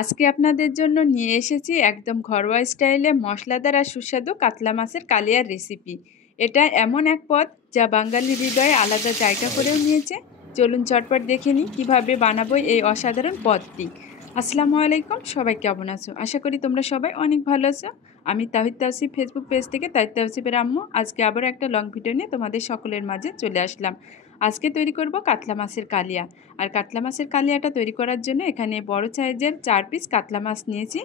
আজকে আপনাদের জন্য নিয়ে এসেছি একদম ঘরোয়া স্টাইলে মশলাদার আর সুস্বাদু কাতলা মাছের কালিয়ার রেসিপি। এটা এমন এক পদ যা বাঙালির হৃদয়ে আলাদা জায়গা করেও নিয়েছে। চলুন চটপট দেখে নিই কীভাবে বানাবো এই অসাধারণ পদটি। আসসালামু আলাইকুম, সবাই কেমন আছো? আশা করি তোমরা সবাই অনেক ভালো আছো। আমি তাহিদ তাওসিফ, ফেসবুক পেজ থেকে তাহিদ তাওসিফের আম্মু। আজকে আবার একটা লং ভিডিও নিয়ে তোমাদের সকলের মাঝে চলে আসলাম। আজকে তৈরি করব কাতলা মাছের কালিয়া। আর কাতলা মাছের কালিয়াটা তৈরি করার জন্য এখানে বড় সাইজের 4 পিস কাতলা মাছ নিয়েছি।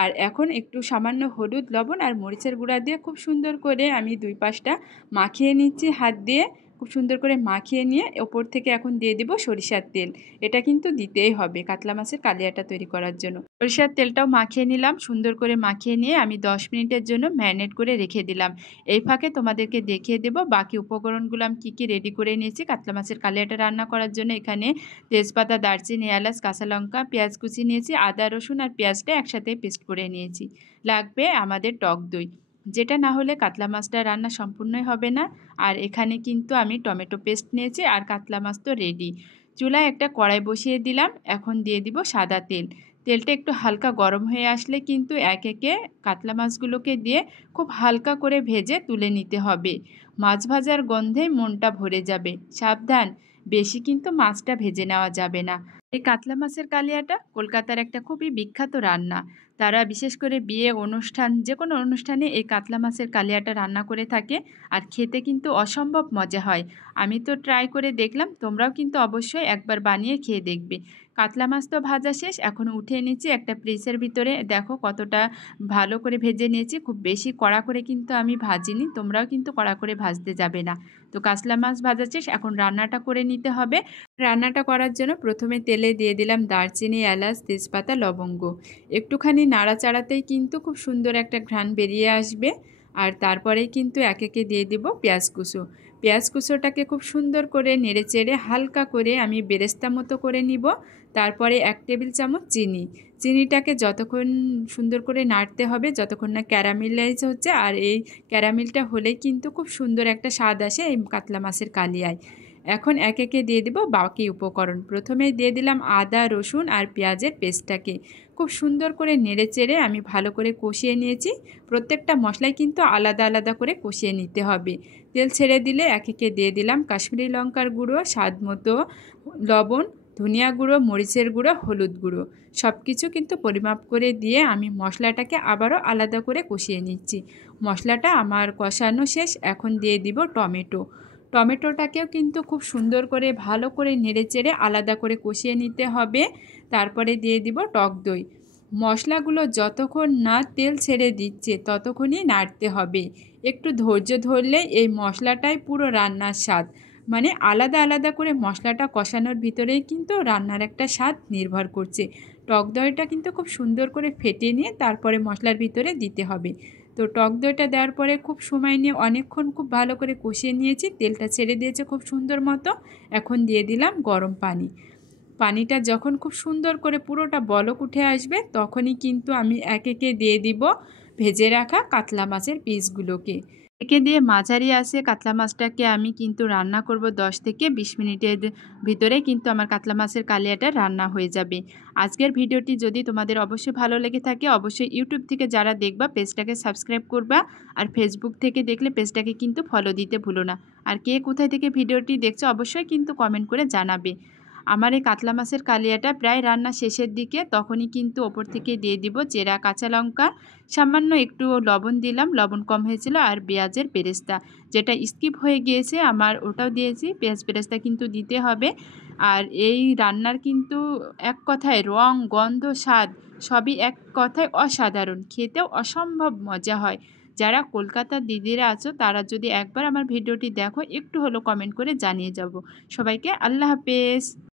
আর এখন একটু সামান্য হলুদ, লবণ আর মরিচের গুঁড়া দিয়ে খুব সুন্দর করে আমি 2 পাশটা মাখিয়ে নিচ্ছি হাত দিয়ে। খুব সুন্দর করে মাখিয়ে নিয়ে ওপর থেকে এখন দিয়ে দিব সরিষার তেল। এটা কিন্তু দিতেই হবে কাতলা মাছের কালিয়াটা তৈরি করার জন্য। সরিষার তেলটাও মাখিয়ে নিলাম। সুন্দর করে মাখিয়ে নিয়ে আমি 10 মিনিটের জন্য ম্যারিনেট করে রেখে দিলাম। এই ফাঁকে তোমাদেরকে দেখিয়ে দেব বাকি উপকরণগুলো আমি কী কী রেডি করে নিয়েছি কাতলা মাছের কালিয়াটা রান্না করার জন্য। এখানে তেজপাতা, দারচিনি, এলাচ, কাঁচা লঙ্কা, পেঁয়াজ কুচি নিয়েছি, আদা, রসুন আর পেঁয়াজটা একসাথে পেস্ট করে নিয়েছি। লাগবে আমাদের টক দই, যেটা না হলে কাতলা মাছটা রান্না সম্পূর্ণই হবে না। আর এখানে কিন্তু আমি টমেটো পেস্ট নিয়েছি। আর কাতলা মাছ তো রেডি। চুলায় একটা কড়াই বসিয়ে দিলাম। এখন দিয়ে দিব সাদা তেল। তেলটা একটু হালকা গরম হয়ে আসলে কিন্তু এক একে কাতলা মাছগুলোকে দিয়ে খুব হালকা করে ভেজে তুলে নিতে হবে। মাছ ভাজার গন্ধে মনটা ভরে যাবে। সাবধান, বেশি কিন্তু মাছটা ভেজে নেওয়া যাবে না। এই কাতলা মাছের কালিয়াটা কলকাতার একটা খুবই বিখ্যাত রান্না। তারা বিশেষ করে বিয়ে অনুষ্ঠান, যে কোনো অনুষ্ঠানে এই কাতলা মাছের কালিয়াটা রান্না করে থাকে। আর খেতে কিন্তু অসম্ভব মজা হয়। আমি তো ট্রাই করে দেখলাম, তোমরাও কিন্তু অবশ্যই একবার বানিয়ে খেয়ে দেখবে। কাতলা মাছ তো ভাজা শেষ, এখন উঠিয়ে নিচ্ছি একটা প্লেটের ভিতরে। দেখো কতটা ভালো করে ভেজে নিয়েছি। খুব বেশি কড়া করে কিন্তু আমি ভাজিনি, তোমরাও কিন্তু কড়া করে ভাজতে যাবে না। তো কাতলা মাছ ভাজা শেষ, এখন রান্নাটা করে নিতে হবে। রান্নাটা করার জন্য প্রথমে তেলে দিয়ে দিলাম দারচিনি, এলাচ, তেজপাতা, লবঙ্গ। একটুখানি নাড়াচাড়াতেই কিন্তু খুব সুন্দর একটা ঘ্রাণ বেরিয়ে আসবে। আর তারপরেই কিন্তু এক একে দিয়ে দিব পেঁয়াজ কুচো। পেঁয়াজ কুচোটাকে খুব সুন্দর করে নেড়ে চেড়ে হালকা করে আমি বেরেস্তা মতো করে নিব। তারপরে 1 টেবিল চামচ চিনি। চিনিটাকে যতক্ষণ সুন্দর করে নাড়তে হবে যতক্ষণ না ক্যারামেলাইজ হচ্ছে। আর এই ক্যারামেলটা হলেই কিন্তু খুব সুন্দর একটা স্বাদ আসে এই কাতলা মাছের কালিয়ায়। এখন এক একে দিয়ে দেব বাকি উপকরণ। প্রথমেই দিয়ে দিলাম আদা, রসুন আর পেঁয়াজের পেস্টটাকে খুব সুন্দর করে নেড়ে চেড়ে আমি ভালো করে কষিয়ে নিয়েছি। প্রত্যেকটা মশলাই কিন্তু আলাদা আলাদা করে কষিয়ে নিতে হবে। তেল ছেড়ে দিলে এক একে দিয়ে দিলাম কাশ্মীরি লঙ্কার গুঁড়ো, স্বাদ মতো লবণ, ধনিয়া গুঁড়ো, মরিচের গুঁড়ো, হলুদ গুঁড়ো, সব কিছু কিন্তু পরিমাপ করে দিয়ে আমি মশলাটাকে আবারও আলাদা করে কষিয়ে নিচ্ছি। মশলাটা আমার কষানো শেষ। এখন দিয়ে দিব টমেটো। টমেটোটাকেও কিন্তু খুব সুন্দর করে ভালো করে নেড়েচেড়ে আলাদা করে কষিয়ে নিতে হবে। তারপরে দিয়ে দিব টক দই। মশলাগুলো যতক্ষণ না তেল ছেড়ে দিচ্ছে ততক্ষণই নাড়তে হবে। একটু ধৈর্য ধরলে এই মশলাটাই পুরো রান্নার স্বাদ। মানে আলাদা আলাদা করে মশলাটা কষানোর ভিতরেই কিন্তু রান্নার একটা স্বাদ নির্ভর করছে। টক দইটা কিন্তু খুব সুন্দর করে ফেটিয়ে নিয়ে তারপরে মশলার ভিতরে দিতে হবে। তো টক দইটা দেওয়ার পরে খুব সময় নিয়ে অনেকক্ষণ খুব ভালো করে কষিয়ে নিয়েছি। তেলটা ছেড়ে দিয়েছে খুব সুন্দর মতো। এখন দিয়ে দিলাম গরম পানি। পানিটা যখন খুব সুন্দর করে পুরোটা বলক উঠে আসবে তখনই কিন্তু আমি এক একে দিয়ে দিব ভেজে রাখা কাতলা মাছের পিসগুলোকে। একে দিয়ে মাঝারি আছে কাতলা মাছটাকে আমি কিন্তু রান্না করব 10 থেকে 20 মিনিটের ভিতরে কিন্তু আমার কাতলা মাছের কালিয়াটা রান্না হয়ে যাবে। আজকের ভিডিওটি যদি তোমাদের অবশ্যই ভালো লেগে থাকে অবশ্যই ইউটিউব থেকে যারা দেখবা পেজটাকে সাবস্ক্রাইব করবা। আর ফেসবুক থেকে দেখলে পেজটাকে কিন্তু ফলো দিতে ভুলো না। আর কে কোথায় থেকে ভিডিওটি দেখছো অবশ্যই কিন্তু কমেন্ট করে জানাবে। আমার এই কাতলা মাছের কালিয়াটা প্রায় রান্না শেষের দিকে, তখনই কিন্তু ওপর থেকে দিয়ে দিব চেরা কাঁচা লঙ্কা, সামান্য একটু লবণ দিলাম, লবণ কম হয়েছিল, আর পেঁয়াজের বেরেস্তা যেটা স্কিপ হয়ে গিয়েছে আমার ওটাও দিয়েছি। পেঁয়াজ বেরেস্তা কিন্তু দিতে হবে। আর এই রান্নার কিন্তু এক কথায় রং, গন্ধ, স্বাদ সবই এক কথায় অসাধারণ, খেতেও অসম্ভব মজা হয়। যারা কলকাতার দিদিরা আছো তারা যদি একবার আমার ভিডিওটি দেখো একটু হলো কমেন্ট করে জানিয়ে যাব। সবাইকে আল্লাহ হাফেজ।